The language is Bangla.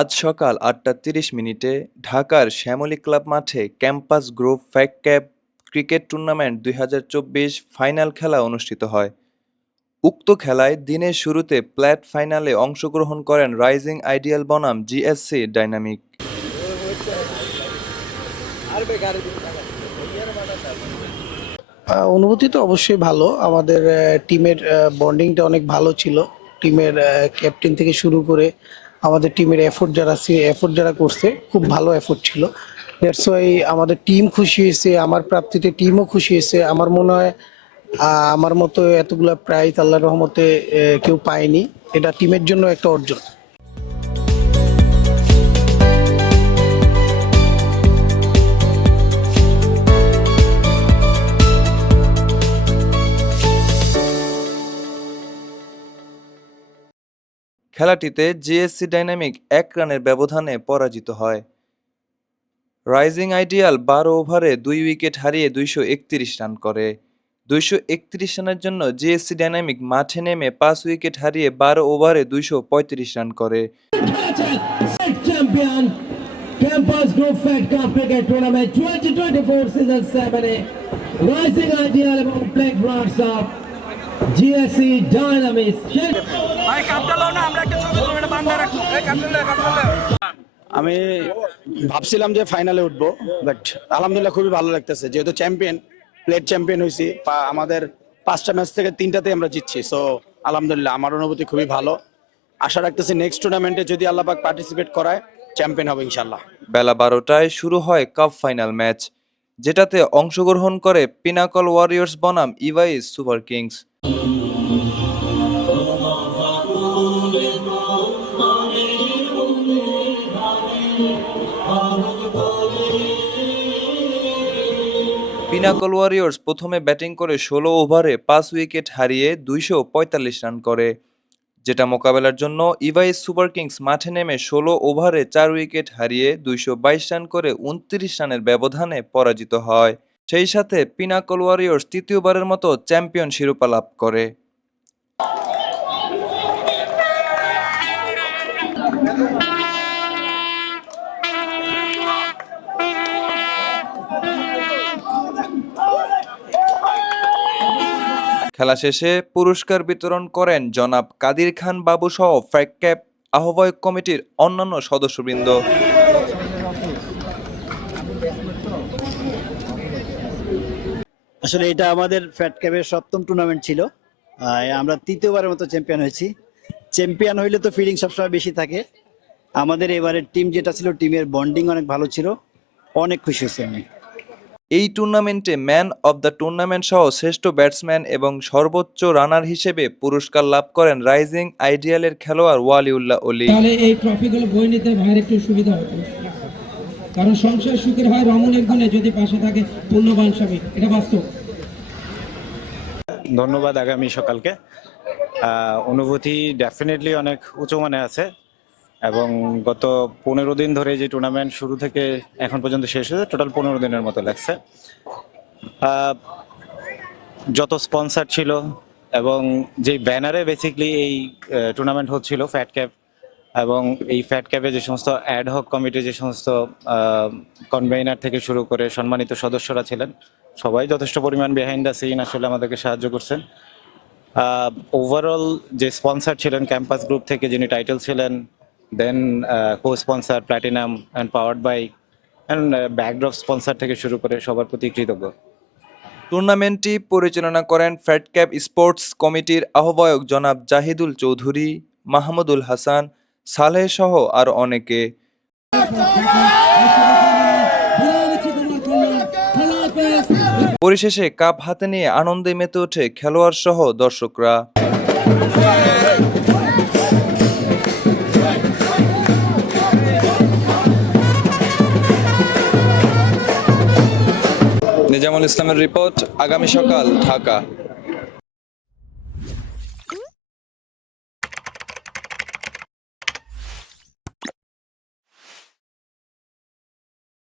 আজ সকাল আটটা তিরিশ মিনিটে ঢাকার শ্যামলী ক্লাব মাঠে ক্যাম্পাস গ্রুপ ফ্যাক ক্যাপ ক্রিকেট টুর্নামেন্ট দু হাজার চব্বিশ ফাইনাল খেলা অনুষ্ঠিত হয়। উক্ত খেলায় দিনের শুরুতে প্ল্যাট ফাইনালে অংশগ্রহণ করেন রাইজিং আইডিয়াল বনাম জিএসসি ডাইনামিক। অনুভূতি তো অবশ্যই ভালো। আমাদের টিমের বন্ডিংটা অনেক ভালো ছিল। টিমের ক্যাপ্টেন থেকে শুরু করে আমাদের টিমের এফোর্ট যারা এফোর্ট যারা করছে, খুব ভালো এফোর্ট ছিল। দ্যাটস ওয়াই আমাদের টিম খুশি হয়েছে, আমার প্রাপ্তিতে টিমও খুশি হয়েছে। আমার মনে হয় আমার মতো এতগুলা প্রাইজ আল্লাহ রহমতে কেউ পায়নি। এটা টিমের জন্য একটা অর্জন। খেলাটিতে জিএসসি ডাইনামিক এক রানের ব্যবধানে পরাজিত হয়। রাইজিং আইডিয়াল বারো ওভারে দুই উইকেট হারিয়ে দুইশো একত্রিশ রান করে। দুইশো একত্রিশ রানের জন্য জিএসসি ডাইনামিক মাঠে নেমে পাঁচ উইকেট হারিয়ে বারো ওভারে দুইশো পঁয়ত্রিশ রান করে। Set champion, Campus Group Fed Cup Cricket Tournament 2024 Season 7 এ Rising Ideal এবং Black Rocks of GSC Dynamics ভাই কাপটা না আমরা একটা ছবি তুলবো এটা বান্ধা রাখো এই কাপটা কাপটা আমি ভাবছিলাম যে ফাইনালে উঠবো বাট আলহামদুলিল্লাহ খুবই ভালো লাগতেছে। যেহেতু চ্যাম্পিয়ন প্লেট চ্যাম্পিয়ন হয়েছি আমাদের পাঁচটা ম্যাচ থেকে তিনটাতে আমরা জিতছি সো আলহামদুলিল্লাহ আমার অনুভূতি খুবই ভালো। আশা রাখতেছি নেক্সট টুর্নামেন্টে যদি আল্লাহবাক পার্টিসিপেট করায় চ্যাম্পিয়ন হবে ইনশাল্লাহ বেলা বারোটায় শুরু হয় কাপ ফাইনাল ম্যাচ যেটাতে অংশগ্রহণ করে পিনাকল ওয়ারিয়র্স বনাম ইভাইস সুপার কিংস পিনাকল ওয়ারিয়র্স প্রথমে ব্যাটিং করে ষোলো ওভারে পাঁচ উইকেট হারিয়ে দুইশো পঁয়তাল্লিশ রান করে। যেটা মোকাবেলার জন্য ইভাইস সুপার কিংস মাঠে নেমে ষোলো ওভারে চার উইকেট হারিয়ে দুইশো বাইশ রান করে উনত্রিশ রানের ব্যবধানে পরাজিত হয়। সেই সাথে পিনাকল ওয়ারিয়র্স তৃতীয়বারের মতো চ্যাম্পিয়ন শিরোপা লাভ করে। খেলা শেষে পুরস্কার বিতরণ করেন জনাব কাদির খান বাবু সহ ফ্যাক ক্যাপ আহ্বায়ক কমিটির অন্যান্য সদস্যবৃন্দ। আসলে এটা আমাদের ফ্যাট ক্যাপের সপ্তম টুর্নামেন্ট ছিল। আমরা তৃতীয়বারের মতো চ্যাম্পিয়ন হয়েছি। চ্যাম্পিয়ন হইলে তো ফিলিং সবসময় বেশি থাকে। আমাদের এবারের টিম যেটা ছিল টিমের বন্ডিং অনেক ভালো ছিল। অনেক খুশি হয়েছি আমি। এই টুর্নামেন্টে ম্যান অব দ্য টুর্নামেন্ট সহ শ্রেষ্ঠ ব্যাটসম্যান এবং সর্বোচ্চ রানার হিসেবে পুরস্কার লাভ করেন রাইজিং আইডিয়ালের খেলোয়াড় ওয়ালিউল্লাহ অলি। তাহলে এই ট্রফিগুলো বই নিতে ভাইয়ের একটু সুবিধা হতো। কারণ সংসার সুখের হয় রমণের গুণে যদি পাশে থাকে পূর্ণবান স্বামী, এটা বাস্তব। ধন্যবাদ আগামী সকালকে। অনুভূতি ডেফিনেটলি অনেক উঁচু মানে আছে এবং গত পনেরো দিন ধরে যে টুর্নামেন্ট শুরু থেকে এখন পর্যন্ত শেষ হয়েছে টোটাল পনেরো দিনের মতো লাগছে। যত স্পন্সার ছিল এবং যে ব্যানারে বেসিকলি এই টুর্নামেন্ট হচ্ছিল ফ্যাট ক্যাপ এবং এই ফ্যাট ক্যাপে যে সমস্ত অ্যাড হক কমিটি যে সমস্ত কনভেনার থেকে শুরু করে সম্মানিত সদস্যরা ছিলেন, সবাই যথেষ্ট পরিমাণ বিহাইন্ড দ্য সিন আসলে আমাদেরকে সাহায্য করছেন। ওভারঅল যে স্পন্সার ছিলেন ক্যাম্পাস গ্রুপ থেকে যিনি টাইটেল ছিলেন then co sponsor platinum and powered by and backdrop sponsor থেকে শুরু করে সবার প্রতি কৃতজ্ঞ। টুর্নামেন্টটি পরিচালনা করেন ফ্যাট ক্যাপ স্পোর্টস কমিটির আহ্বায়ক জনাব জাহিদুল চৌধুরী, মাহমুদুল হাসান সালেহ সহ আর অনেকে। পরিশেষে কাপ হাতে নিয়ে আনন্দে মেতে ওঠে খেলোয়াড় সহ দর্শকরা। নিজামুল ইসলামের রিপোর্ট আগামী সকাল ঢাকা।